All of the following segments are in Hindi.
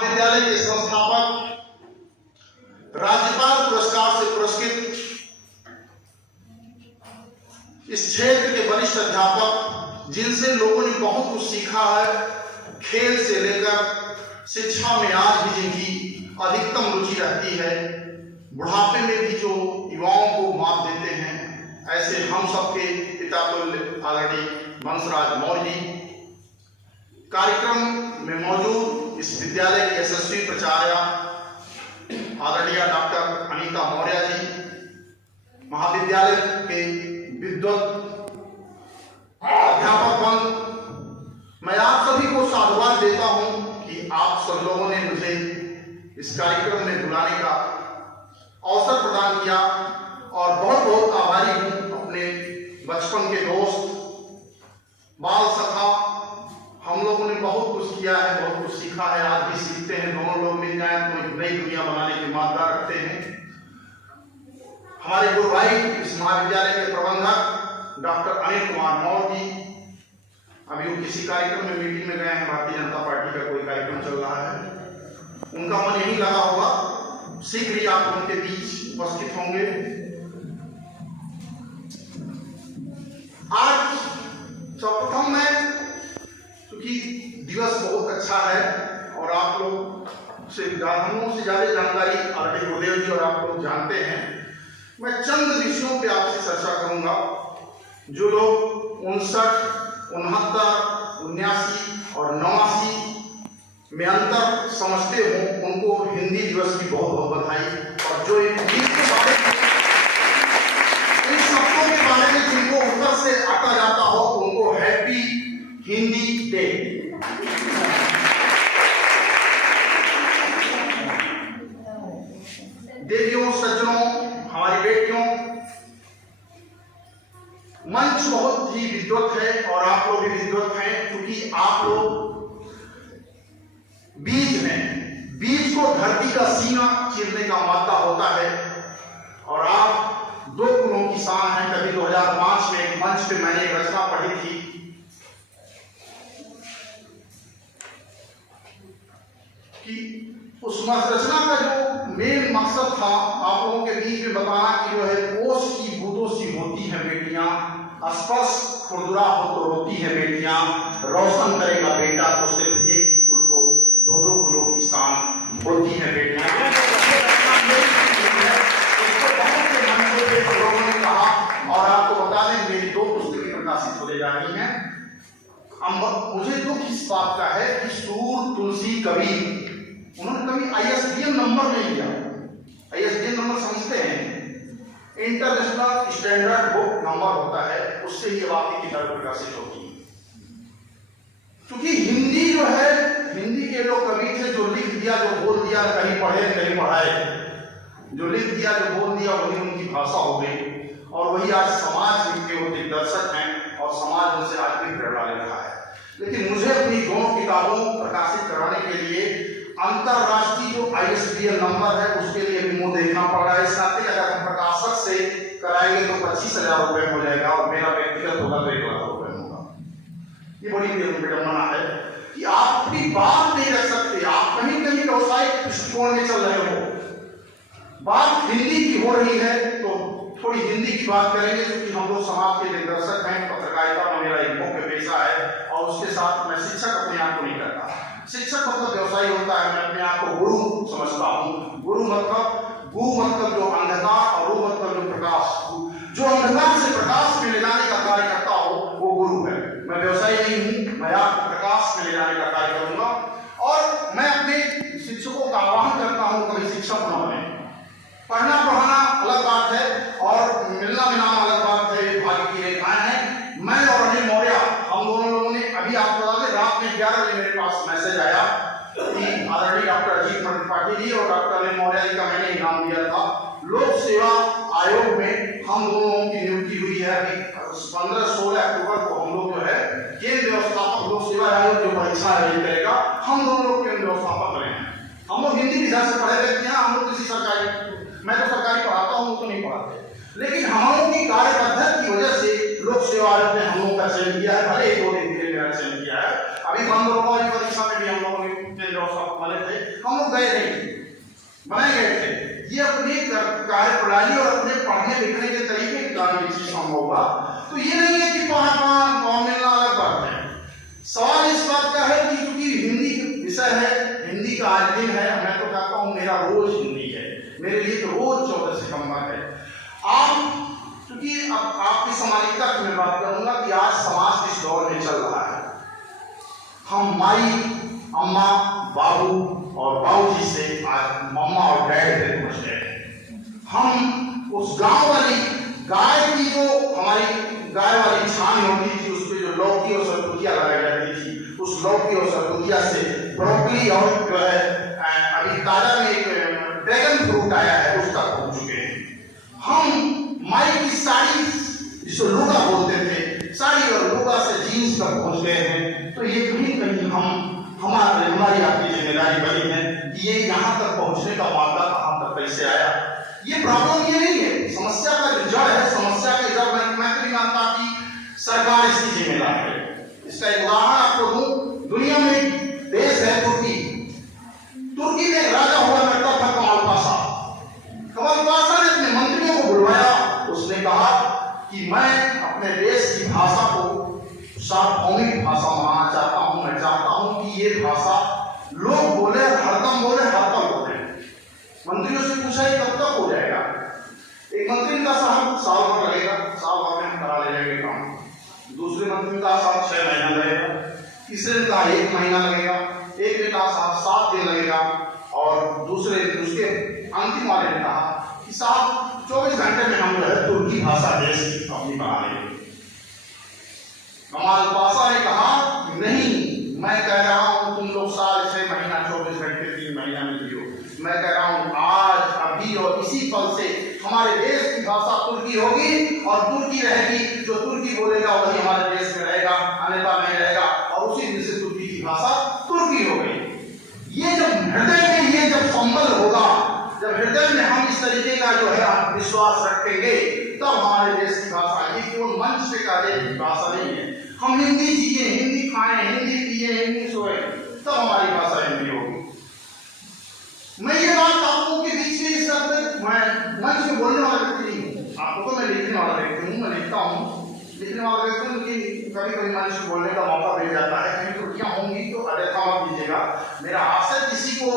विद्यालय के संस्थापक, राज्यपाल पुरस्कार से पुरस्कृत इस क्षेत्र के वरिष्ठ अध्यापक, जिनसे लोगों ने बहुत कुछ सीखा है, खेल से लेकर शिक्षा में आज भी जिनकी अधिकतम रुचि रहती है, बुढ़ापे में भी जो युवाओं को मात देते हैं, ऐसे हम सबके पिता तुल्य आदरणीय वंशराज मौर्य जी कार्यक्रम में मौजूद इस विद्यालय की यशस्वी प्राचार्य आदरणीय डॉक्टर अनीता मौर्य जी, महाविद्यालय के विद्वत अध्यापकगण, मैं आप सभी को साधुवाद देता हूं कि आप सब लोगों ने मुझे इस कार्यक्रम में बुलाने का अवसर प्रदान किया और बहुत बहुत आभारी हूं अपने बचपन के दोस्त, बाल सखा। हम लोगों ने बहुत कुछ किया है, बहुत कुछ सीखा है, आज भी सीखते हैं। दोनों लोग मिल जाएं तो एक नई दुनिया बनाने की मादा रखते हैं। हमारे गुरु भाई इस महाविद्यालय के प्रबंधक डॉक्टर अनिल कुमार मौर्य जी, अभी वो किसी कार्यक्रम में मीटिंग में गए हैं, भारतीय जनता पार्टी का कोई कार्यक्रम चल रहा है, उनका मन यही लगा होगा, शीघ्र ही आप उनके बीच उपस्थित होंगे। आज सर्वप्रथम मैं, क्योंकि दिवस बहुत अच्छा है और आप लोग से हम लोगों से ज्यादा जानकारी आदरणीय गुरुदेव जी और आप लोग जानते हैं, मैं चंद विषयों पे आपसे चर्चा करूंगा। जो लोग 59, 69, 79 और 89 में अंतर समझते हो उनको हिंदी दिवस की बहुत बहुत बधाई। और जो इन शब्दों के बारे में जिनको उत्तर से आता जाता हो उनको हैप्पी हिंदी डे। देवियों, सज्जनों, हमारी बेटियों, मंच बहुत ही विद्वत है और आप लोग भी विद्वत हैं, क्योंकि आप लोग बीज हैं। बीज को धरती का सीना चीरने का मादा होता है और आप दो गुणों की शान है। कभी 2005 में एक मंच पे मैंने एक रचना पढ़ी थी कि उस रचना का जो मेन मकसद था आप लोगों के बीच में बताना कि जो है, कोस की बूंदों सी होती है बेटियां, स्पर्श खुरदुरा हो तो रोती है बेटियां, रोशन करेगा बेटा तो सिर्फ एक फूल को दो दो फूलों की शान होती है बेटियां। लोगों ने कहा और आपको बता दें मेरी 2 पुस्तकें प्रकाशित होने जा रही हैं। मुझे दुख इस बात का है कि सूर तुलसी कबीर उन्होंने कभी ISBN नंबर नहीं लिया। ISBN नंबर समझते हैं, इंटरनेशनल स्टैंडर्ड बुक नंबर होता है, उससे ही आपकी किताब प्रकाशित होती है। क्योंकि हिंदी जो है, हिंदी के लोग कवि थे, जो लिख दिया जो बोल दिया, कहीं पढ़े कहीं पढ़ाए, जो लिख दिया जो बोल दिया वही उनकी भाषा हो गई। और वही आज समाज के वो दिग्दर्शक हैं और समाज उनसे आज भी प्रेरणा ले रहा है। लेकिन मुझे अपनी दोनों किताबों प्रकाशित कराने के लिए अंतरराष्ट्रीय जो ISBN नंबर है उसके लिए भी मुंह देखना पड़ रहा है। इस नाते अगर हम प्रकाशक से कराएंगे तो 25,000 रुपए हो जाएगा और मेरा व्यक्तिगत होगा तो 1 लाख रुपए होगा। ये बड़ी विडंबना है कि आप अपनी बात नहीं रख सकते, आप कहीं कहीं व्यवसायिक दृष्टिकोण में चल रहे हो। बात हिंदी की हो रही है तो थोड़ी हिंदी की बात करेंगे, क्योंकि हम लोग समाज के दिग्दर्शक हैं, पत्रकारिता में मेरा एक मुख्य पेशा है और उसके साथ मैं शिक्षक अपने आप को नहीं करता। शिक्षक मतलब व्यवसायी होता है, मैं अपने आप को गुरु समझता हूँ। गुरु मतलब गु मतलब जो अंधकार और रू मतलब जो प्रकाश, जो अंधकार से प्रकाश में ले जाने का कार्य करता हो वो गुरु है। मैं व्यवसायी नहीं हूँ, मैं आपको प्रकाश में ले जाने का कार्य करूंगा। और मैं अपने शिक्षकों का आह्वान करता हूँ कभी शिक्षक न बने। पढ़ना पढ़ाना अलग बात है और मिलना मिलाना अलग बात है, भाग्य की रेखाएं हैं। मैं और अनिल मौर्य हम दोनों लोगों ने अभी आपको बता दें, रात में 11 बजे मेरे पास मैसेज आया कि आदरणीय डॉक्टर अजीत त्रिपाठी जी और डॉक्टर अनिल मौर्य जी का मैंने इनाम दिया था। लोक सेवा आयोग में हम दोनों की नियुक्ति हुई है। अभी 15-16 अक्टूबर को हम लोग जो है केंद्र व्यवस्थापक लोक सेवा आयोग जो परीक्षा आयोजित करेगा, हम दोनों लोग केंद्र व्यवस्थापक बने हैं। हम लोग हिंदी विधा से पढ़े रहते हैं, हम लोग किसी सरकारी, मैं तो सरकारी पढ़ाता हूँ तो नहीं पढ़ाते, लेकिन हम लोगों की कार्य पद्धति की वजह से लोक सेवा आयोग ने हम लोगों का चयन किया है। भले 2 दिन के लिए मेरा चयन किया है। अभी बंद परीक्षा में भी हम लोगों ने केंद्र व्यवस्थापक बने थे हम लोग गए नहीं, बनाए गए थे। ये अपनी कार्य प्रणाली और अपने पढ़ने लिखने के तरीके के कारण ये चीज संभव हुआ। तो ये नहीं है कि वहां मिलना अलग बात है। सवाल इस बात का है कि क्योंकि हिंदी विषय है, हिंदी का आज दिन है, मैं तो कहता हूँ मेरा रोज हिंदी है, मेरे लिए तो रोज 14 सितंबर है। आप क्योंकि अब आपकी सामाजिकता की मैं बात करूंगा कि आज समाज किस दौर में चल रहा है। हम माई, अम्मा, बाबू और बाबूजी से आज मम्मा और डैड तक पहुंच गए हैं। हम उस गांव वाली गाय की जो हमारी गाय वाली छान होती थी, उस पर जो लौकी और सरगुजिया लगाई जाती थी, उस लौकी और सरगुजिया से ब्रोकली और जो है अभी ताजा में एक ड्रैगन फ्रूट आया है उस तक पहुंच चुके हैं। हम माई की साड़ी जिसको लुगा बोलते थे, साड़ी और लुगा से जीन्स तक पहुंच गए हैं। तो ये कहीं कहीं हमारी आपकी जिम्मेदारी बनी है कि ये यहाँ तक पहुंचने का मामला कहाँ तक कैसे आया। ये प्रॉब्लम ये नहीं है, समस्या का जो जड़ है, समस्या के जड़ मैं तो नहीं मानता कि सरकार इसकी जिम्मेदार है। इसका एक उदाहरण आपको दूं, दुनिया में देश है तुर्की। तुर्की में एक राजा हुआ करता था कमाल पाशा। कमाल पाशा ने अपने मंत्रियों को बुलवाया, उसने कहा कि मैं अपने देश की भाषा को सार्वभौमिक भाषा मानना चाहता हूं। मैं चाहता हूं कि ये भाषा लोग बोले, हरदम बोले, हर पल बोले। मंत्रियों से पूछा ये कब तक हो जाएगा? एक मंत्री का साहब साल भर लगेगा, साल भर में हम करा ले जाएंगे काम। दूसरे मंत्री का साहब 6 महीना लगेगा, तीसरे का 1 महीना लगेगा, एक ने कहा साहब 7 दिन लगेगा, और दूसरे उसके अंतिम वाले ने कहा कि साहब 24 घंटे में हम जो है तुर्की भाषा देश अपनी बना लेंगे। कमाल पाशा ने कहा नहीं, मैं कह रहा हूं तुम लोग साल 6 महीना 24 घंटे 3 महीना में जियो। मैं कह रहा हूं आज अभी और इसी पल से हमारे देश की भाषा तुर्की होगी और तुर्की रहेगी। जो तुर्की बोलेगा वही हमारे देश में रहेगा, अन्यथा नहीं रहेगा। और उसी दिन से तुर्की की भाषा तुर्की हो गई। ये जब हृदय में ये जब संबल होगा, जब हृदय में हम इस तरीके का जो है विश्वास रखेंगे, तब हमारे देश की भाषा, ये केवल मंच पे का देश की भाषा नहीं है। हम हिंदी जिए, हिंदी खाएं, हिंदी पिए, हिंदी सोए, तब हमारी भाषा हिंदी होगी। मैं ये बात आप लोगों के बीच में इस वक्त मैं मंच में बोलने वाला व्यक्ति नहीं हूँ। आपको तो मैं लिखने वाला व्यक्ति हूँ, मैं लिखता हूँ, लिखने वाला व्यक्ति हूँ। लेकिन कभी कभी मंच में बोलने का मौका मिल जाता है, कहीं त्रुटियां होंगी तो अन्यथा मत कीजिएगा। मेरा आशय किसी को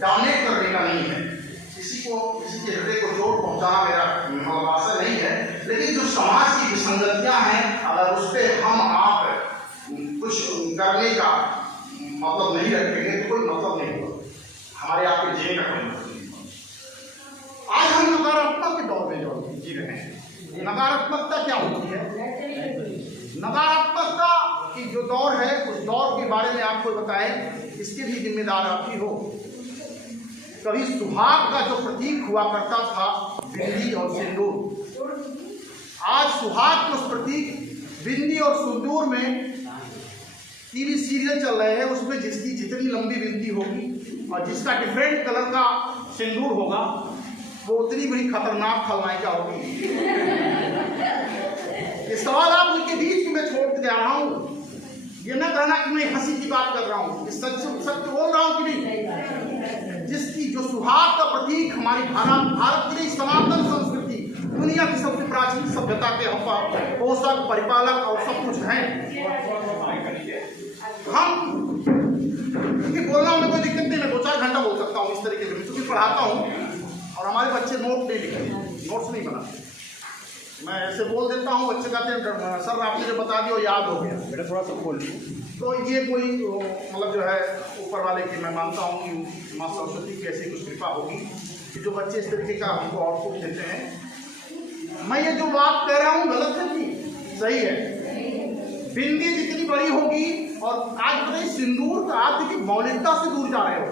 डोमिनेट करने का नहीं है, किसी के हृदय को चोट पहुंचाना मेरा आशय नहीं है। लेकिन जो समाज की विसंगतियां हैं, अगर उस पर हम आप कुछ करने का मतलब नहीं रखेंगे तो कोई मतलब नहीं होगा, हमारे आपके जीने का कोई मतलब नहीं होगा। आज हम नकारात्मक के दौर में जी रहे हैं। नकारात्मकता क्या होती है? नकारात्मकता की जो दौर है, उस दौर के बारे में आपको बताएं, इसके भी जिम्मेदार आप ही हो। कभी सुहाग का जो प्रतीक हुआ करता था बिंदी और सिंदूर, आज सुहाग के उस प्रतीक बिंदी और सिंदूर में टीवी सीरियल चल रहे हैं, उसमें जिसकी जितनी लंबी बिंदी होगी और जिसका डिफरेंट कलर का सिंदूर होगा, वो उतनी बड़ी खतरनाक खलनायिका होगी। ये सवाल आप उनके बीच में छोड़ के जा रहा हूँ। ये न कहना कि मैं हंसी की बात कर रहा हूँ, सच बोल रहा हूँ कि नहीं। जिसकी जो सुहाग का प्रतीक हमारी भारत की सनातन संस्कृति, दुनिया की सबसे प्राचीन सभ्यता के हम पोषक, परिपालक और सब कुछ हैं। हम बोलना में कोई दिक्कत नहीं, मैं 2-4 घंटा बोल सकता हूँ इस तरीके से, क्योंकि पढ़ाता हूँ और हमारे बच्चे नोट नहीं लिखते, नोट्स नहीं बनाते। मैं ऐसे बोल देता हूँ, बच्चे कहते हैं सर आपने जो बता दिया याद हो गया, बेटा थोड़ा सा खोल। तो ये कोई मतलब जो है ऊपर वाले की मैं मानता हूँ कि माँ सरस्वती की ऐसी कुछ कृपा होगी कि जो बच्चे इस तरीके का हमको आउटपुट देते हैं। मैं ये जो बात कह रहा हूँ गलत है कि सही है? बिंदी जितनी बड़ी होगी, और आज बताइए सिंदूर का, आप देखिए मौलिकता से दूर जा रहे हो।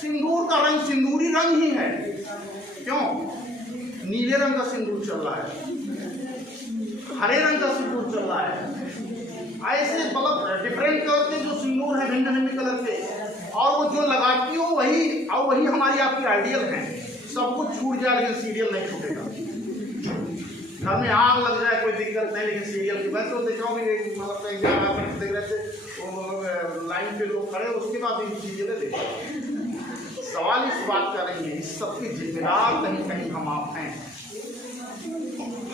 सिंदूर का रंग सिंदूरी रंग ही है, क्यों? नीले रंग का सिंदूर चल रहा है, हरे रंग का सिंदूर चल रहा है, ऐसे मतलब डिफरेंट कलर के जो सिंदूर है, भिन्न भिन्न कलर के, और वो जो लगाती हो वही हमारी आपकी आइडियल है। सब कुछ छूट जाए लेकिन सीरियल नहीं छूटेगा। घर में आग लग जाए कोई दिक्कत नहीं, लेकिन सीरियल की मैं तो देखा हूँ मतलब देख रहे थे, लाइन पे लोग खड़े, उसके बाद सीरियल देखे। इस सब के जिम्मेदार कहीं कहीं हम आप हैं।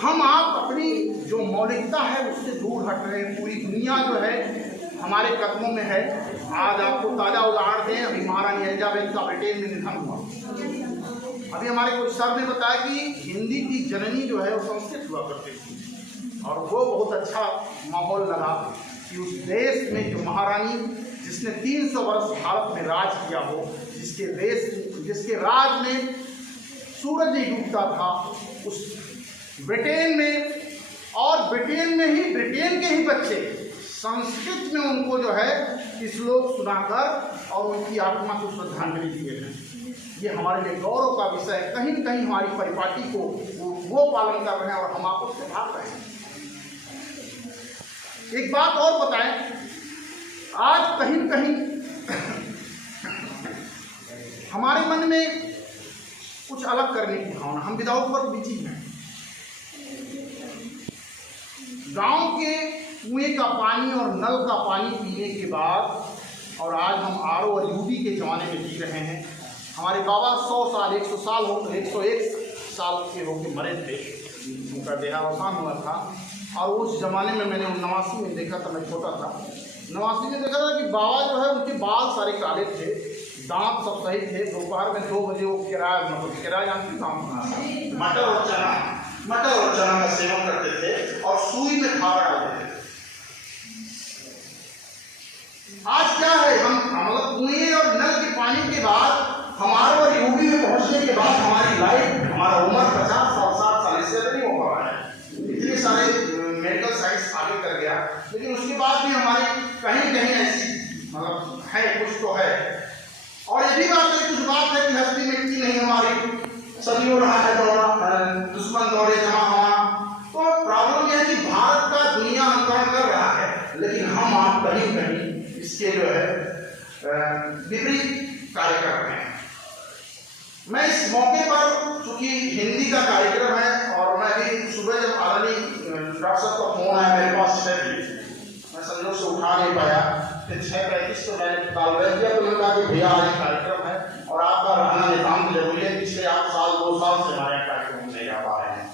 हम आप अपनी जो मौलिकता है उससे दूर हट रहे हैं। पूरी दुनिया जो है हमारे कदमों में है। आज आपको ताज़ा उदाहरण दें, अभी महारानी एलिजाबेथ का ब्रिटेन में निधन हुआ। अभी हमारे कुछ सर ने बताया कि हिंदी की जननी जो है वो संस्कृत हुआ करती थी, और वो बहुत अच्छा माहौल लगा कि उस देश में जो महारानी जिसने 300 वर्ष भारत में राज किया हो, जिसके राज में सूरज नहीं डूबता था, उस ब्रिटेन में, और ब्रिटेन में ही ब्रिटेन के ही बच्चे संस्कृत में उनको जो है श्लोक सुनाकर और उनकी आत्मा को श्रद्धांजलि दिए हैं। ये हमारे लिए गौरव का विषय है। कहीं न कहीं हमारी परिपाटी को वो पालन कर रहे हैं और हम आप उससे भाग रहे हैं। एक बात और बताएं, आज कहीं न कहीं हमारे मन में कुछ अलग करने की भावना, हम विदाउट वर्क बिजी हैं। गांव के कुएं का पानी और नल का पानी पीने के बाद, और आज हम आरओ और यूबी के ज़माने में जी रहे हैं। हमारे बाबा 100 साल 101 साल के होकर मरे थे, उनका देहावसान हुआ था। और उस ज़माने में मैंने 89 में देखा था, मैं छोटा था, 89 में देखा था कि बाबा जो है उनके बाल सारे काले थे, दांत सब सही थे। दोपहर में 2 बजे वो किराया जानती काम मटर और चना का सेवन करते थे और सुई में खारा डालते थे। आज क्या है, हम मतलब कुएं और नल के पानी के बाद हमारे और यूपी में पहुंचने के बाद हमारी लाइफ, हमारा उम्र 50 साल 60 साल इससे नहीं हो पा रहा है। इतने सारे मेडिकल साइंस आगे कर गया, लेकिन उसके बाद भी हमारी कहीं कहीं ऐसी मतलब है, कुछ तो है। और ये भी बात है, कुछ बात है कि हस्ती मिट्टी नहीं हमारी, सभी हो रहा है दौरा, दुश्मन दौड़े जमा हुआ। तो प्रॉब्लम यह है कि भारत का दुनिया अनुकरण कर रहा है, लेकिन हम आप कहीं कहीं इसके जो है विपरीत कार्य कर रहे हैं। मैं इस मौके पर, चूंकि हिंदी का कार्यक्रम है और मैं भी सुबह जब आदरणीय डॉक्टर साहब का फोन आया मेरे पास 6 बजे, मैं संयोग से उठा नहीं पाया, फिर 6:35 को मैंने कॉल किया तो मैंने कहा कि भैया आज कार्यक्रम है और आपका रहना नितांत जरूरी है। पिछले आप 2 साल से हमारे कार्यक्रम नहीं जा पा रहे हैं।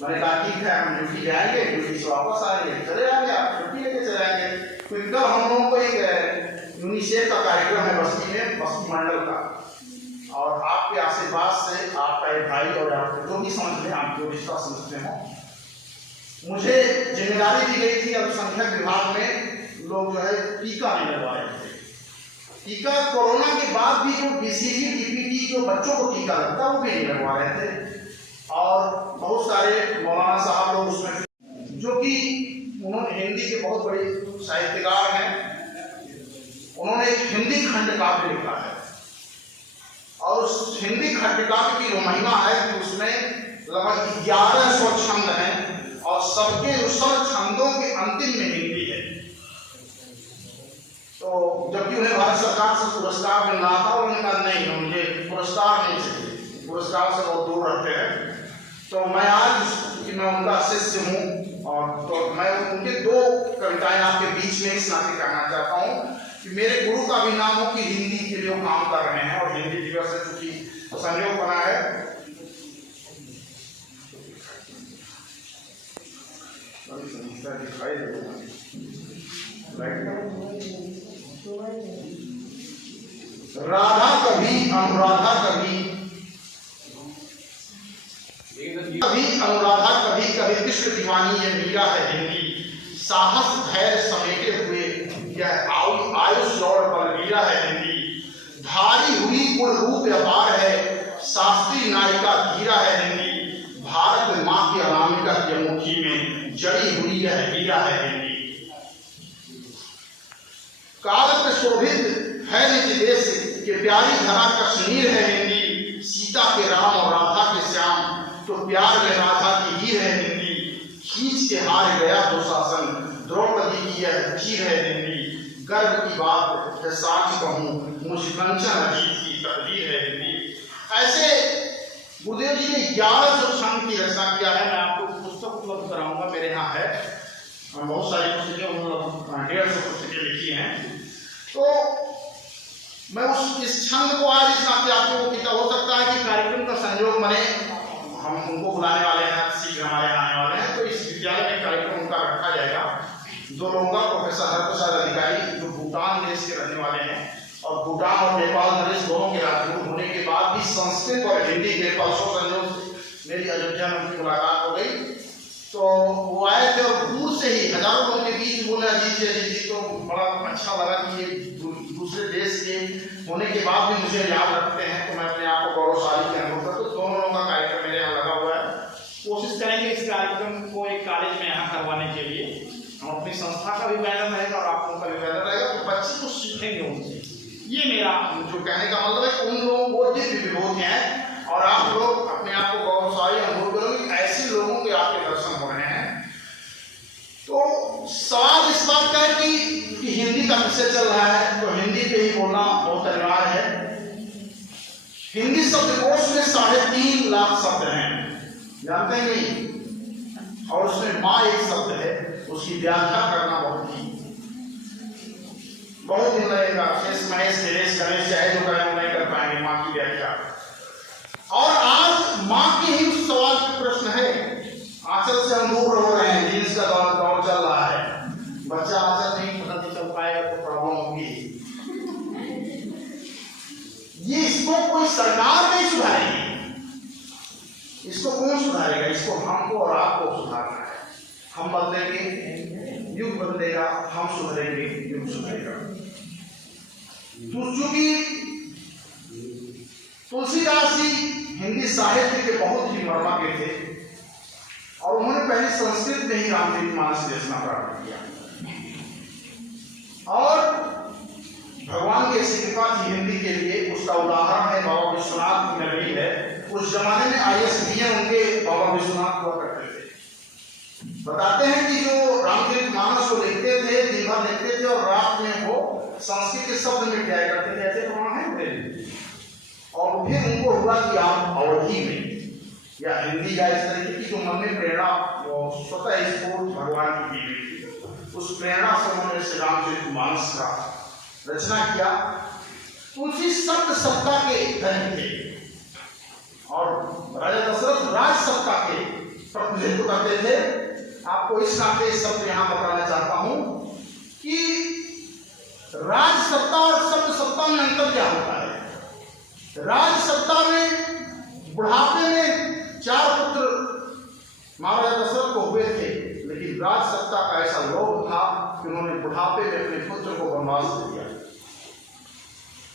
मैंने कहा ठीक है, हम ड्यूटी जाएंगे, ड्यूटी से वापस आएंगे, चले जाएंगे, आप छुट्टी लेके चले जाएंगे। क्योंकि कल हम लोगों को एक यूनिसेफ का कार्यक्रम है बस्ती में, बस्ती मंडल का, और आपके आशीर्वाद से आपका एक भाई और आप जो भी समझ लें, आप जो रिश्ता समझते हो, मुझे जिम्मेदारी दी गई थी अल्पसंख्यक विभाग में लोग जो है टीका नहीं लगवा रहे थे। टीका कोरोना के बाद भी जो बीसीजी डीपीटी जो बच्चों को टीका लगता है वो भी नहीं लगवा रहे थे। और बहुत सारे मौलाना साहब लोग उसमें, जो कि उन्होंने हिंदी के बहुत बड़े साहित्यकार हैं, उन्होंने एक हिंदी खंड काव्य लिखा है और उस हिंदी खंड काव्य की जो महिमा है कि उसमें लगभग 1100 छंद हैं और सबके सब छंदों के अंतिम में हिंदी है। तो जबकि उन्हें भारत सरकार से पुरस्कार मिल रहा था, उन्होंने कहा नहीं, मुझे पुरस्कार नहीं चाहिए, पुरस्कार से बहुत दूर रहते हैं। तो मैं आज कि मैं उनका शिष्य हूँ, और तो मैं उनके 2 कविताएं आपके बीच में इस नाते कहना चाहता हूँ कि मेरे गुरु का भी नाम हो कि हिंदी के लिए वो काम कर रहे हैं और हिंदी दिवस से चूंकि संयोग बना है। राधा कभी अनुराधा कभी अनुराधा कभी कभी कृष्ण दीवानी, ये मीरा है हिंदी, साहस धैर्य समेटे हुए यह आयुष और बलवीरा है हिंदी, धारी हुई कुल रूप अपार है, शास्त्री नायिका धीरा है हिंदी, भारत माँ की अनामिका की मुखी में जड़ी हुई यह हीरा है हिंदी, काल प्रशोभित है निज देश के प्यारी धरा कश्मीर है हिंदी, सीता के राम और राधा के श्याम तो प्यार में राधा की हीर है हिंदी, खींच के हार गया दुशासन द्रौपदी की यह चीर है हिंदी, गर्व की बात है साच कहूँ मुझ कंचन अजीत की तकदीर है हिंदी। ऐसे गुरुदेव जी ने 1100 छंद की रचना किया है। मैं आपको पुस्तक उपलब्ध कराऊंगा, मेरे यहाँ है, बहुत सारी पुस्तकें, 150 पुस्तकें लिखी हैं। तो मैं इस छंद को आज इस नाते आपको किताब, हो सकता है कि सहस्त्र अधिकारी जो भूटान देश के रहने वाले हैं और भूटान और नेपाल नरेश दोनों के राजदूत होने के बाद भी संस्कृत और हिंदी के परसों संयोग से मेरी अयोध्या में उनकी मुलाकात हो गई। तो वो आए थे और दूर से ही हजारों लोगों के बीच बोले अजीत जी, तो बड़ा अच्छा लगा कि ये दूसरे देश के होने के बाद भी मुझे याद रखते हैं, तो मैं अपने आप को गौरवशाली के अनुभव करता हूँ। तो दोनों लोगों का कार्यक्रम मेरे यहाँ लगा हुआ है। कोशिश करेंगे इस कार्यक्रम को एक कॉलेज में यहाँ करवाने के लिए, हम अपनी संस्था का भी बैनर रहेगा और आप लोगों का भी बैनर रहेगा, तो बच्चे कुछ सीखेंगे उनसे। ये मेरा जो कहने का मतलब है, उन लोगों को जिस विरोध हैं और आप लोग अपने आप को गौरवशाली अनुभव करोगे, ऐसे लोगों के आपके दर्शन हो रहे हैं। तो सवाल इस बात का है कि हिंदी का विषय चल रहा है, तो हिंदी पे ही बोलना बहुत अनिवार्य है। हिंदी शब्दकोश में 3.5 लाख शब्द हैं, जानते हैं नहीं? और उसमें माँ एक शब्द है, उसकी व्याख्या करना बहुत दिन लगेगा। शेष महेश नरेश गणेश चाहे जो करें नहीं कर पाएंगे माँ की व्याख्या। और आज माँ के ही उस सवाल पे प्रश्न है। आंचल से हम दूर हो रहे हैं, जीन्स का दौर चल रहा है, बच्चा आंचल नहीं पता नहीं चल पाएगा तो प्रॉब्लम होगी। ये इसको कोई सरकार नहीं सुधारेगी, इसको कौन सुधारेगा? इसको हमको और आपको सुधारना है। हम बदलेंगे, युग बदलेगा, हम सुधरेंगे, युग सुधरेगा। चूंकि तुलसीदास जी हिंदी साहित्य के बहुत ही मर्माज्ञ थे और उन्होंने पहले संस्कृत में ही रामचरितमानस रचना प्रारंभ किया और भगवान की ऐसी कृपा थी हिंदी के लिए। उसका उदाहरण है बाबा विश्वनाथ की नगरी है। उस जमाने में ISBN उनके बाबा विश्वनाथ हुआ करते थे। बताते हैं कि जो रामचरितमानस को लिखते थे, दिन भर लिखते थे और रात में वो संस्कृत के शब्द में क्या करते थे, ऐसे प्रमाण है। और फिर उनको हुआ कि आप अवधि में या हिंदी या इस तरीके की जो मन में प्रेरणा स्वतः इसको भगवान की दी गई थी, उस प्रेरणा से उन्होंने श्री रामचरितमानस का रचना किया। तुलसी शब्द सत्ता के धनी थे और राजा दशरथ राज सत्ता के प्रतिनिधित्व करते थे। आपको इस नाते शब्द यहाँ बताना चाहता हूं कि राज सत्ता और शब्द सत्ता में अंतर क्या होता है। राज सत्ता में बुढ़ापे में 4 पुत्र महाराजा दशरथ को हुए थे, लेकिन राज सत्ता का ऐसा लोभ था कि उन्होंने बुढ़ापे में अपने पुत्र को वनवास दिया।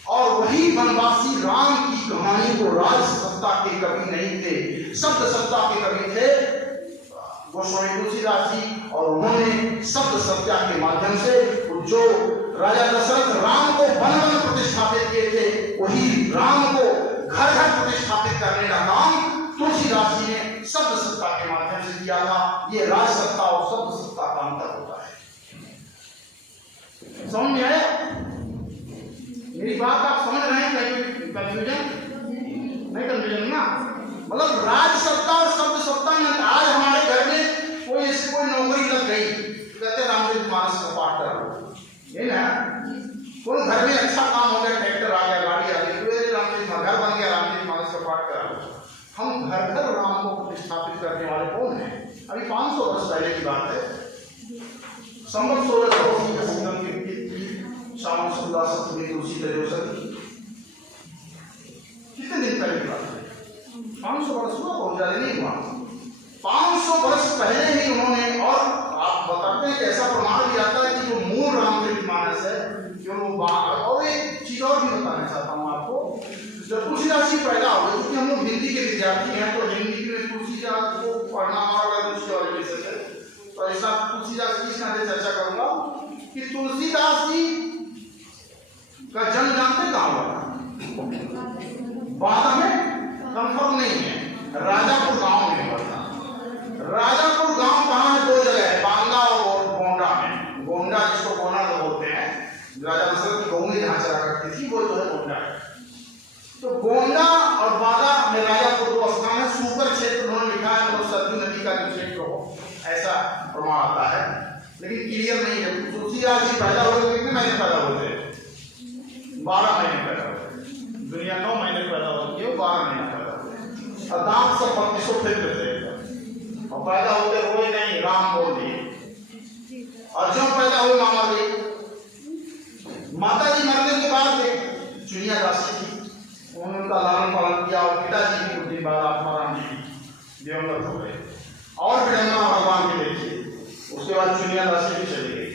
और वही वनवासी राम की कहानी को राज सत्ता के कवि नहीं थे, शब्द सत्ता के कवि थे गोस्वामी तुलसीदास जी। और उन्होंने शब्द सत्ता के माध्यम से जो राजा दशरथ राम को वन वन प्रतिष्ठापित किए थे, वही राम को घर घर प्रतिष्ठापित करने का काम तुलसीदास जी ने शब्द सत्ता के माध्यम से किया था। ये राज सत्ता और शब्द सत्ता का अंतर होता है। समझ में आया मेरी बात? आप समझ रहे हैं? कंफ्यूजन नहीं? कंफ्यूजन ना, मतलब राज सत्ता और शब्द सत्ता में। आज हमारे घर में कोई नौकरी लग गई, कहते रामचरितमानस का पाठ करो, ये ना। कोई घर में अच्छा काम हो गया, ट्रैक्टर आ गया, गाड़ी आ गई, तो रामचरितमानस घर बन गया, रामचरितमानस का पाठ करा। हम घर घर राम को प्रतिष्ठापित करने वाले कौन हैं? अभी 500 वर्ष पहले की बात है। संवत 1680 के संगम के श्याम सुंदर सप्तमी तुलसी त्रयोदशी, कितने दिन पहले की बात है? 500 वर्ष हुआ, बहुत ज्यादा नहीं हुआ। 500 वर्ष पहले ही उन्होंने, और आप बताते हैं कि ऐसा प्रमाण भी आता है कि जो मूल रामचरितमानस है, जो और एक चीज और भी बताना चाहता हूँ आपको। जब तुलसीदास जी पैदा हुए, क्योंकि हम लोग हिंदी के विद्यार्थी हैं, तो हिंदी में तुलसीदास को पढ़ना हमारा दूसरी और विषय है। तो ऐसा तुलसीदास की इस नाते चर्चा करूंगा कि तुलसीदास जी का जन्म जानते कहाँ हुआ? बादा में, कंफर्म नहीं है, राजापुर गांव में हुआ था। राजापुर गांव कहाँ है? 2 जगह है, बांदा और गोंडा में। गोंडा जिसको गोना तो बोलते हैं, राजा दशरथ की गौएं जहाँ चला करती थी, वो जो है गोंडा है। तो गोंडा और बांदा में राजापुर 2 स्थान है। सुपर क्षेत्र उन्होंने लिखा है, तो सरयू नदी का जो क्षेत्र हो, ऐसा प्रमाण आता है, लेकिन क्लियर नहीं है। तुलसीदास जी पैदा हुए कितने महीने पैदा हुए थे? 12 महीने पैदा हुए। दुनिया 9 महीने पैदा होती है, 12 महीने पैदा हुए। और दांत सब 32 फिर थे और पैदा होते हुए नहीं राम बोल दिए। और जब पैदा हुए मामा जी उन्होंने उनका लालन पालन किया और पिताजी की कुछ दिन बाद आत्माराम जी दिवंगत हो गए। और विडंबना भगवान की देखिए, उसके बाद चुनिया दासी भी चली गई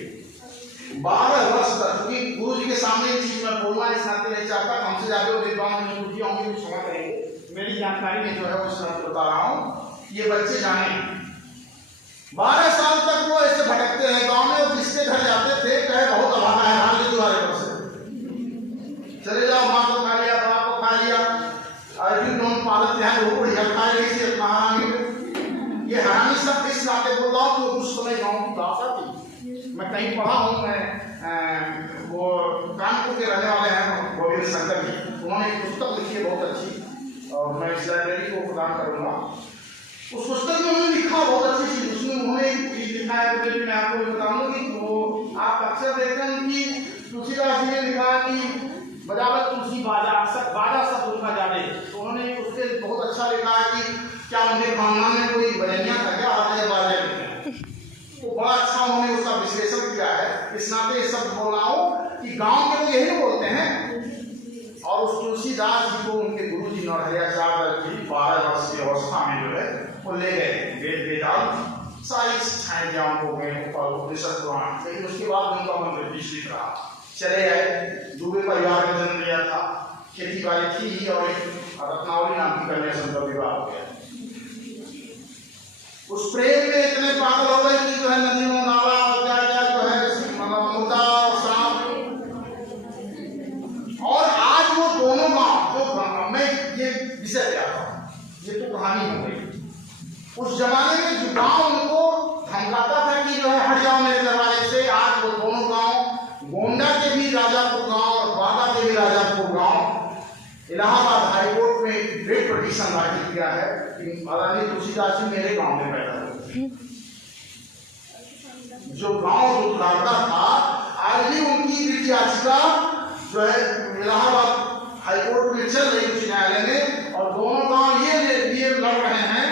12 वर्ष तक। क्योंकि गुरु जी के सामने एक चीज मैं बोलना इस नाते नहीं चाहता, हमसे ज्यादा विद्वान नहीं होंगे भी समझ रहे, मेरी जानकारी में जो है वो इसमें बता रहा हूँ, ये बच्चे जाने 12 साल तक वो ऐसे भटकते रहे गांव में, और जिसके घर जाते थे कहे बहुत अभागा है, मान ली तुम्हारे पर से चले जाओ, माँ को खा लिया, बाप को खा लिया, और यू डोंट पालत यहाँ वो बढ़िया खा ली थी अपना हरामी। ये हरामी सब इस नाते बोल रहा हूँ कि उस समय गाँव की भाषा थी। मैं कहीं पढ़ा हूँ, मैं वो कानपुर के रहने वाले हैं गोविंद शंकर जी, उन्होंने एक पुस्तक लिखी है बहुत अच्छी, और मैं इस लाइब्रेरी को प्रदान करूँगा। उस पुस्तक में उन्होंने लिखा बहुत अच्छी चीज, उसमें उन्होंने एक चीज लिखा है, तो मैं आपको भी बताऊंगा कि वो आप अक्सर देखते हैं कि तुलसीदास जी ने लिखा कि बजावत तुलसी बाजा, अक्सर बाजा सब उनका जाने, तो उन्होंने उसके बहुत अच्छा लिखा है कि क्या उनके खानदान में कोई बजनिया था क्या, बाजे बाजे तो बड़ा अच्छा उन्होंने उसका विश्लेषण किया है। इस नाते ये सब बोल रहा हूँ कि गाँव के लोग यही बोलते हैं। और उस तुलसीदास जी को उनके गुरु जी नरहरियाचार्य जी 12 वर्ष की अवस्था में जो है वो ले गए, वेद वेदांत सारी शिक्षाएं ज्ञान हो गए, उपनिषद पुराण, लेकिन उसके बाद उनका मन ब्रिटिश रहा, चले आए। दुबे परिवार में जन्म लिया था, खेती बाड़ी थी, और एक रत्नावली नाम की कन्या से उनका विवाह हो गया। उस प्रेम में इतने पागल हो गए कि जो है नदियों नाला क्या क्या जो है मुद्दा और सांप। और आज वो दोनों गांव जो मैं ये विषय क्या था, ये तो कहानी हो गई। उस जमाने में जो गांव उनको धमकाता था कि जो है हट जाओ मेरे दरवाजे से, आज वो दोनों गांव, गोंडा के भी राजापुर गांव और बागा के भी राजापुर गांव, इलाहाबाद हाईकोर्ट में एक ग्रेट पिटीशन दाखिल किया है कि आदरणीय तुलसीदास जी मेरे गांव में पैदा हुए। जो गांव दुर्घटना था, आज भी उनकी रिट याचिका जो है इलाहाबाद हाईकोर्ट में चल रही उच्च न्यायालय में, और दोनों गांव ये लड़ रहे हैं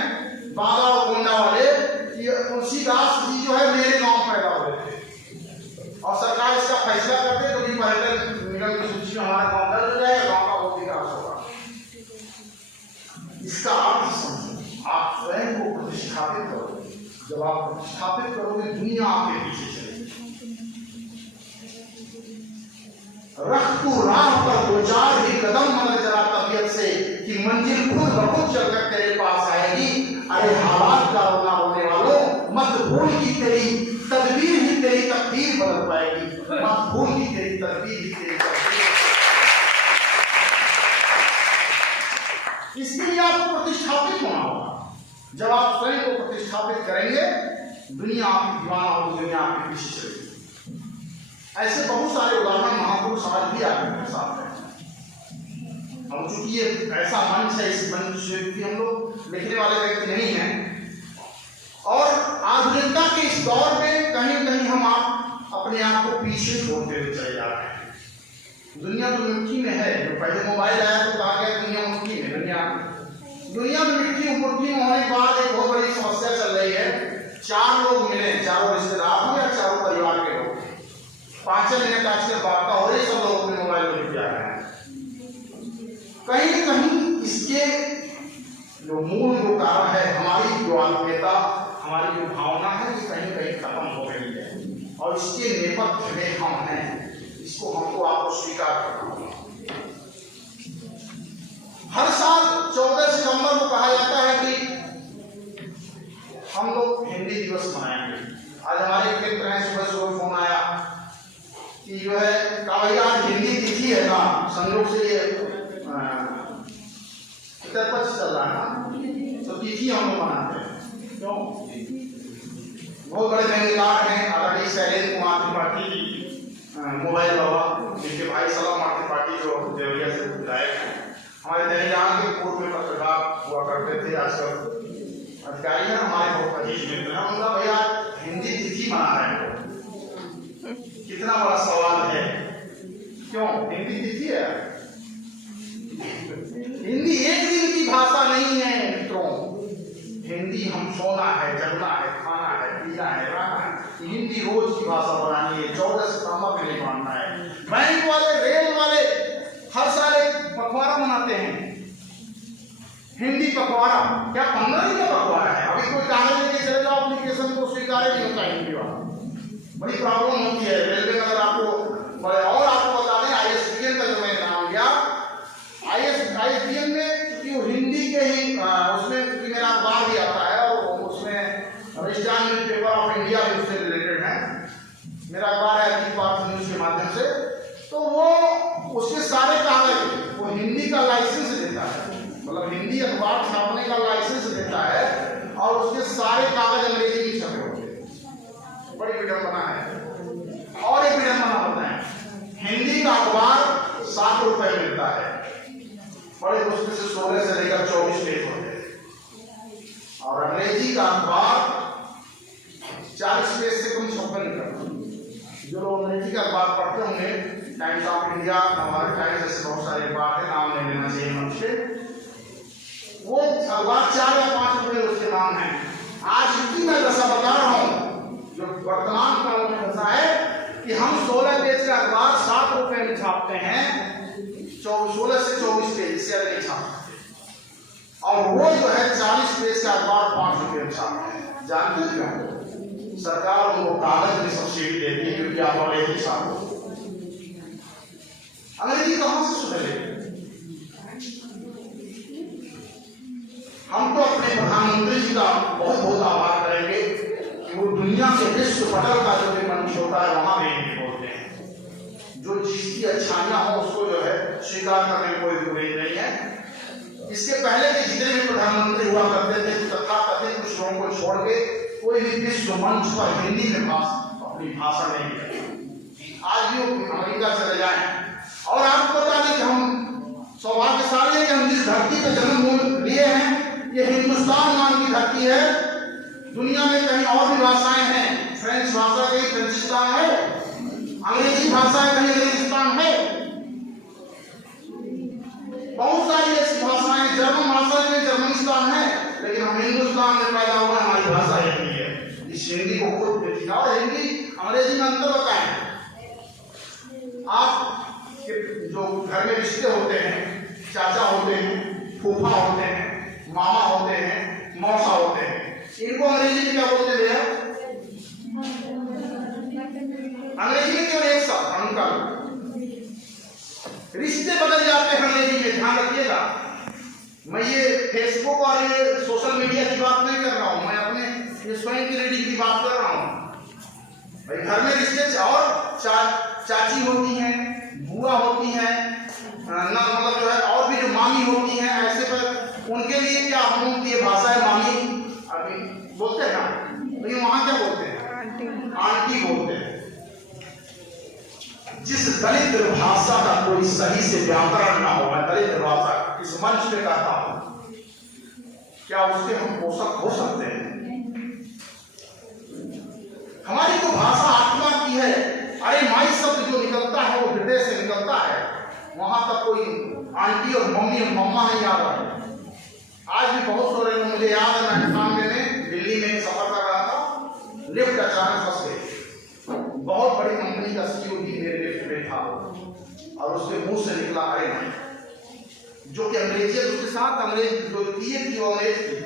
बागा और गोंडा वाले कि तुलसीदास जी जो है मेरे गांव पैदा हुए थे, और सरकार इसका फैसला करते तो भी पर्यटन निगम की सूची में हमारा गांव दर्ज हो जाएगा, गांव का बहुत विकास होगा। इसका अर्थ समझो, आप स्वयं को प्रतिष्ठापित करो। जब आप प्रतिष्ठापित करोगे दुनिया आपके पीछे चलेगी। रख तू राह पर दो चार ही कदम मगर जरा तबीयत से कि मंजिल खुद ब खुद चलकर तेरे पास आएगी। अरे हालात का रोना रोने वालों, मत भूल की तेरी तदबीर ही तेरी तकदीर बदल पाएगी। मत भूल की तेरी तदबीर ही तेरी तकदीर। इसके लिए आपको प्रतिष्ठापित होना होगा। जब आप स्वयं को प्रतिष्ठापित करेंगे, दुनिया आपकी दीवाना होगी, दुनिया आपके पीछे चलेगी। ऐसे बहुत सारे उदाहरण महापुरुष आज भी आपके साथ हैं। अब चूंकि ये ऐसा मंच है, इस मंच से हम लोग लिखने वाले व्यक्ति नहीं हैं, और आधुनिकता के इस दौर में कहीं कहीं हम आप अपने आप को पीछे छोड़ते हुए चले जा रहे हैं। दुनिया तो मिट्टी में है। जो पहले मोबाइल आया तो कहा गया दुनिया मिट्टी में, दुनिया में मिट्टी मुट्ठी में होने के बाद एक बहुत बड़ी समस्या चल रही है। 4 लोग मिले, चारों रिश्तेदार हो या चारों परिवार के लोग, 5 मिनट आजकल वार्ता हो रही, सब लोग अपने मोबाइल में जुट जा रहे हैं। कहीं न कहीं इसके जो मूल जो कारण है, हमारी जो आत्मीयता, हमारी जो भावना है, ये कहीं कहीं खत्म हो गई है, और इसके नेपथ्य में हम हैं। इसको हमको आपको स्वीकार करना होगा। हर साल 14 सितंबर को कहा जाता है कि हम लोग हिंदी दिवस मनाएंगे। आज हमारे एक मित्र हैं, सुबह सुबह फोन आया कि जो है कहा भैया आज हिंदी तिथि है ना, संयोग से ये तरपच चल रहा है ना, तो तिथि हम लोग मनाते हैं। क्यों? बहुत बड़े महंगार हैं आदरणीय शैलेंद्र कुमार त्रिपाठी मोबाइल बाबा, जिनके भाई सलाम त्रिपाठी जो देवरिया से विधायक हैं, हमारे दैनिक के पूर्व में पत्रकार हुआ करते थे, आजकल अधिकारी हैं, हमारे बहुत अजीज मित्र हैं। उनका भैया हिंदी तिथि मना रहे हैं। कितना बड़ा सवाल है, क्यों हिंदी तिथि है? हिंदी एक दिन की भाषा नहीं है मित्रों। हिंदी हम सोना है, जगना है, खाना है, पीना है, रहना है। हिंदी रोज की भाषा बनानी है। 14 सितंबर के लिए मानना है। बैंक वाले, रेल वाले हर साल एक पखवाड़ा मनाते हैं, हिंदी पखवाड़ा, क्या 15 दिन का पखवाड़ा है? अभी कोई कागज लेके चले जाओ एप्लीकेशन को स्वीकार नहीं होता हिंदी वाला, बड़ी प्रॉब्लम होती है रेलवे में। अगर आपको और आपको बता दें ISBN का जो मैंने नाम लिया, ISBN में क्योंकि वो हिंदी के ही उसमें क्योंकि मेरा अखबार भी आता है और उसमें रजिस्ट्रार न्यूज़पेपर ऑफ इंडिया भी उससे रिलेटेड है, मेरा अखबार है अजीत भारत न्यूज के माध्यम से, तो वो उसके सारे कागज वो हिंदी का लाइसेंस देता है, मतलब हिंदी अखबार छापने का लाइसेंस देता है और उसके सारे कागज अंग्रेजी में छपे होते हैं। बड़ी विडंबना है। और एक विडंबना होता है, हिंदी का अखबार 7 रुपए मिलता है, बड़े मुश्किल से 16 से लेकर 24 पेज होते हैं, और अंग्रेजी का अखबार 40 पेज से कम छपा नहीं करता। जो लोग अंग्रेजी का अखबार पढ़ते होंगे, टाइम्स ऑफ इंडिया, हमारे टाइम्स, ऐसे बहुत सारे अखबार है, नाम नहीं लेना चाहिए मनुष्य, वो अखबार 4 या 5 रुपए उसके नाम है। आज इतनी मैं दशा बता रहा हूँ जो वर्तमान काल में दशा है कि हम 16 पेज का अखबार 7 रुपए में छापते हैं, 16 से 24 पेज से नहीं छापते, और वो जो है 40 पेज का अखबार 5 रुपए में छापते हैं। जानते क्या सरकार उनको कागज में सब्सिडी देती है क्योंकि आप अंग्रेजी छापो। अंग्रेजी कहां से सुधरे? हम तो अपने प्रधानमंत्री जी का बहुत बहुत आभार करेंगे कि वो दुनिया के विश्व पटल का जो भी मनुष्य होता है वहां भी हिंदी बोलते हैं। जो जिसकी अच्छाइयां हो उसको जो है स्वीकार करने में कोई बुराई नहीं है। इसके पहले के जितने भी प्रधानमंत्री हुआ करते थे तथाकथित कुछ लोगों को छोड़ के कोई भी विश्व मंच पर हिंदी में अपनी भाषण नहीं दिया। आज भी अमेरिका चले जाए और आपको बता दें कि हम सौभाग्यशाली हैं कि हम जिस धरती पे जन्म लिए हैं ये हिंदुस्तान नाम की धरती है। दुनिया में कहीं और भी भाषाएं हैं, फ्रेंच भाषा कहीं फ्रेंचिस्तान है, अंग्रेजी भाषा कहीं अंग्रेजिस्तान है, बहुत सारी ऐसी भाषाएं, जर्मन भाषा में जर्मनिस्तान है, लेकिन हम हिंदुस्तान में पैदा हुए, हमारी भाषा यही है। इस हिंदी को खुद देखिए और हिंदी अंग्रेजी में अंतर बताएं। आप जो घर में रिश्ते होते हैं, चाचा होते हैं, फूफा होते हैं, मामा होते हैं, मौसा होते हैं, इनको अंग्रेजी में क्या बोलते भैया? अंग्रेजी में केवल एक शब्द अंकल। रिश्ते बदल जाते हैं अंग्रेजी में, ध्यान रखिएगा। मैं ये फेसबुक और ये सोशल मीडिया की बात नहीं कर रहा हूं, मैं अपने ये स्वयं की रीडिंग की बात कर रहा हूं। भाई घर में रिश्ते और चाची होती हैं, बुआ होती हैं, ना मतलब जो है और भी जो मामी होती हैं, ऐसे पर उनके लिए क्या हम उनकी भाषा है मामी अभी बोलते हैं ना, लेकिन वहां क्या बोलते हैं? आंटी बोलते हैं। जिस दलित भाषा का कोई सही से व्याकरण ना हो, मैं दलित भाषा इस मंच पे कहता हूं, क्या उसके हम पोषक हो सकते हैं? हमारी तो भाषा आत्मा की है। अरे माई शब्द जो निकलता है वो हृदय से निकलता है, वहां तक कोई आंटी और मम्मी और मम्मा नहीं याद आते। आज भी बहुत सारे लोग, मुझे याद है 98 में दिल्ली में सफर कर रहा था, लिफ्ट अचानक फंस गई। बहुत बड़ी कंपनी का सिक्योरिटी मेरे लिफ्ट में था और उसके मुंह से निकला अरे भाई, जो कि अंग्रेजी है, उसके साथ अंग्रेज जो थी वो अंग्रेज थी,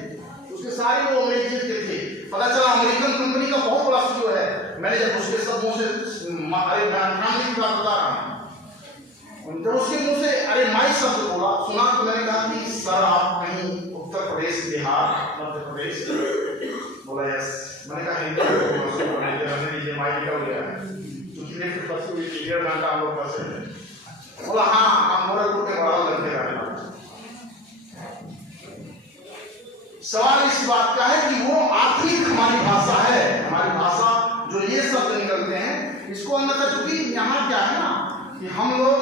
उसके सारे लोग अंग्रेजी के थे। पता चला अमेरिकन कंपनी का बहुत बड़ा सीईओ है। मैंने जब उसके सब मुंह से अरे मैं की बात बता रहा हूँ, जब उसके मुंह से अरे माई शब्द बोला सुना तो मैंने कहा कि सर आप कहीं उत्तर प्रदेश, बिहार, मध्य प्रदेश? बोला यस। मैंने कहा हिंदी माई निकल गया क्योंकि 1.5 घंटा हम लोग फंसे। बोला हाँ हम गोरखपुर के बड़ा लड़के रहना। सवाल इस बात का है कि वो आत्मिक हमारी भाषा है, हमारी भाषा जो ये शब्द निकलते हैं इसको अंदर, चूंकि यहाँ क्या है ना कि हम लोग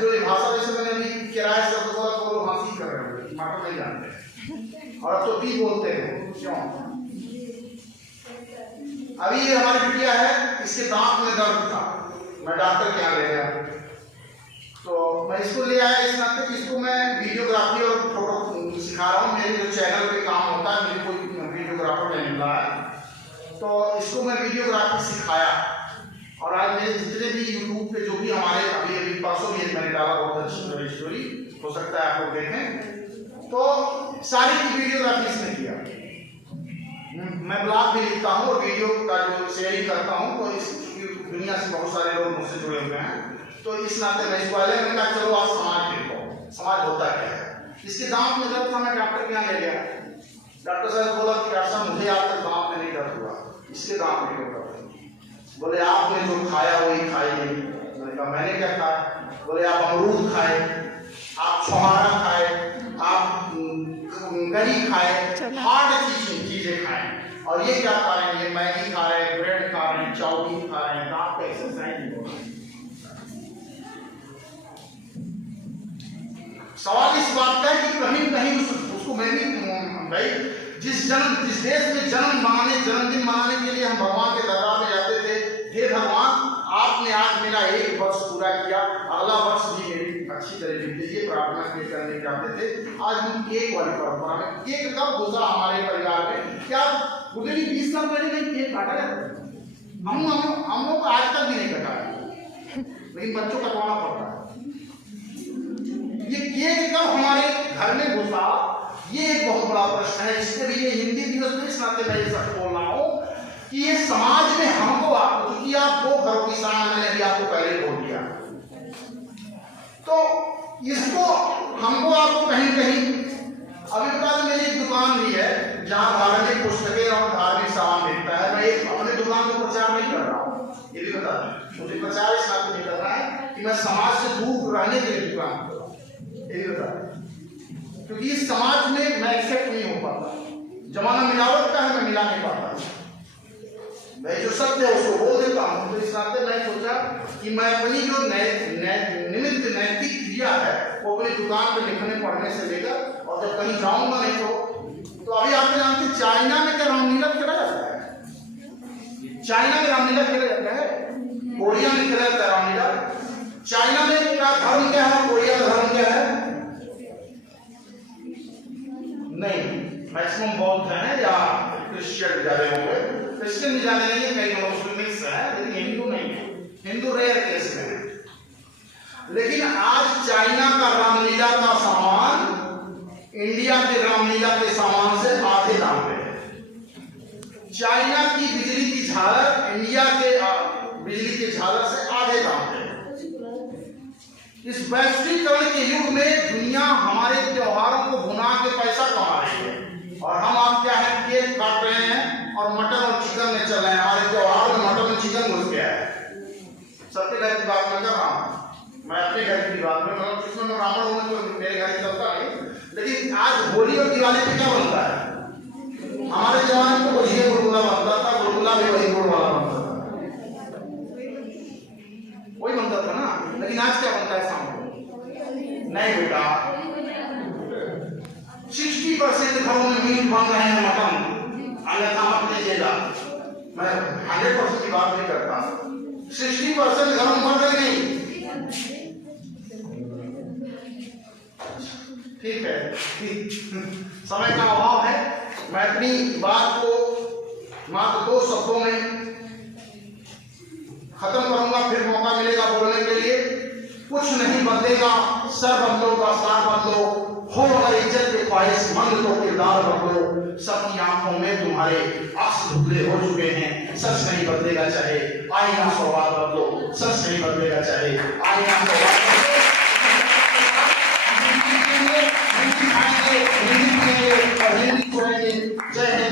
जो ये भाषा, जैसे मैंने अभी किराए शब्द बोला तो लोग हंसी कर रहे हैं, माटर नहीं जानते और अब तो भी बोलते हैं। क्यों? अभी ये हमारी बिटिया है, इसके दांत में दर्द था, मैं डॉक्टर के यहाँ ले गया तो मैं इसको ले आया इस नाते कि इसको मैं वीडियोग्राफी और फोटो सिखा रहा हूँ। मेरे जो चैनल पे काम होता है, मुझे कोई वीडियोग्राफर नहीं मिल रहा है, तो इसको मैं वीडियोग्राफी सिखाया। और आज मेरे जितने भी यूट्यूब पे जो भी हमारे अभी परसों भी मैंने डाला बहुत अच्छी स्टोरी, हो सकता है आप लोग देखें, तो सारी की वीडियोग्राफी इसने किया। मैं ब्लॉग भी लिखता हूँ और वीडियो का जो शेयरिंग करता हूँ, तो इस दुनिया से बहुत सारे लोग मुझसे जुड़े हुए हैं, तो इस नाते मैं इसको मैंने कहा चलो आज समाज देखो, समाज होता क्या है। इसके दांत में दर्द था, मैं डॉक्टर के यहाँ ले गया। डॉक्टर साहब बोला कि डॉक्टर साहब मुझे आज तक दांत में नहीं दर्द हुआ, इसके दांत में क्यों दर्द? बोले आपने जो खाया वही खाई नहीं। मैंने कहा मैंने क्या खाया? बोले आप अमरूद खाए, आप छोहारा खाए, आप गरी खाए, हार्ड चीजें खाए, और ये क्या खा रहे हैं? ये मैगी खा रहे हैं, ब्रेड खा रहे हैं, चाउमीन खा रहे हैं, दांत का एक्सरसाइज नहीं हो रहा है। सवाल इस बात का है कि कहीं कहीं उसको मैं भी भाई जिस देश में जन्मदिन मनाने के लिए हम भगवान के दरबार में जाते थे, हे भगवान आपने आज मेरा 1 वर्ष पूरा किया, अगला वर्ष भी मेरी अच्छी तरह बीते, ये प्रार्थना करने जाते थे। आज हम केक वाली परंपरा में, केक कब घुसा हमारे परिवार में? क्या गुजरी 20 साल पहले नहीं केक काटा है? हम लोग आज तक भी नहीं कटा है, लेकिन बच्चों का कटवाना पड़ता है। ये केक कब हमारे घर में घुसा, ये एक बहुत बड़ा प्रश्न है। इसके लिए हिंदी दिवस में इस नाते मैं ये सच बोल रहा हूँ कि ये समाज में हमको, आपको, क्योंकि आप 2 घरों की सामान मैंने भी आपको पहले बोल दिया, तो इसको हमको आपको कहीं कहीं अभी बता दें। मेरी एक दुकान भी है जहाँ धार्मिक पुस्तकें और धार्मिक सामान मिलता है। मैं एक अपने दुकान को प्रचार नहीं कर रहा हूँ, ये भी बता दें। मुझे प्रचार इस नाते नहीं कर रहा है कि मैं समाज से दूर रहने के लिए दुकान कर रहा हूँ, ये भी बता दें, क्योंकि इस समाज में मैं एक्सेप्ट नहीं हो पाता। जमाना मिलावट का है, मैं मिला नहीं पाता। मैं जो सत्य है उसको बोल देता हूँ। तो इस नाते मैं सोचा कि मैं अपनी जो निमित्त नैतिक क्रिया है वो अपनी दुकान पे लिखने पढ़ने से लेकर, और जब कहीं जाऊंगा नहीं तो अभी आप जानते चाइना में क्या रामलीला खेला जाता है? चाइना में रामलीला खेला जाता है, कोरिया में खेला जाता है रामलीला। चाइना में क्या धर्म क्या है, कोरिया का धर्म क्या है? नहीं, मैक्सिमम बौद्ध है या क्रिश्चियन ज्यादा होंगे। क्रिश्चियन ज्यादा नहीं है, कई लोग मुस्लिम मिक्स है, लेकिन हिंदू नहीं है। हिंदू रेयर केस में है। लेकिन आज चाइना का रामलीला का सामान इंडिया के रामलीला के सामान से आधे दाम पे है। चाइना की बिजली की झालर इंडिया के बिजली की झालर से आधे दाम पे है। इस वैश्वीकरण के युग में दुनिया हमारे त्योहारों को भुना के पैसा कमा रही है, और हम आप क्या है केक काट रहे हैं और मटन और चिकन में चल रहे हैं। हमारे त्योहार में मटन और चिकन घुस गया है। सबके घर की बात मैं कर रहा हूँ, मैं अपने घर की बात में, मतलब जिसमें रावण होने तो मेरे घर चलता नहीं, लेकिन आज होली और दिवाली पे क्या बनता है? हमारे जमाने में वही गुलगुला बनता था, गुलगुला भी वही गुड़ वाला बनता था, वही बनता था ना। लेकिन आज क्या बनता है शाम को? नहीं बेटा, 60% घरों में मीट बन रहे हैं, मटन, अन्यथा मत लीजिएगा। मैं 100% की बात नहीं करता, 60% घरों में बन रहे नहीं। ठीक है, समय का अभाव है, मैं अपनी बात को मात्र 2 शब्दों में खत्म करूंगा, फिर मौका मिलेगा बोलने के लिए। कुछ नहीं बदलेगा, सर बदलो, दस्तार बदलो, हो अगर इज्जत के ख्वाहिश मंद तो किरदार बदलो। सबकी आंखों में तुम्हारे अक्स धुंधले हो चुके हैं, सच नहीं बदलेगा चाहे आईना स्वभाव बदलो, सच नहीं बदलेगा चाहे आईना स्वभाव बदलो। हिंदी खाएंगे, हिंदी पिएंगे और हिंदी छोड़ेंगे। जय हिंद।